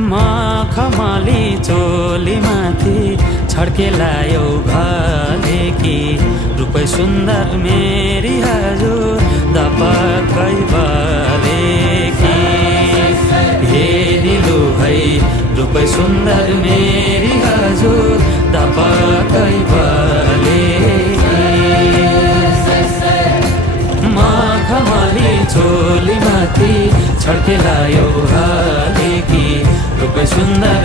मखमली चोली माथि छड्केलायो घले कि रूपै सुन्दर मेरी हजुर दपक्कै बले कि हेरिलु है रूपै सुन्दर मेरी हजुर दपक्कै बले मखमली चोली माथि छड्केलायो घले कि रूपै सुन्दर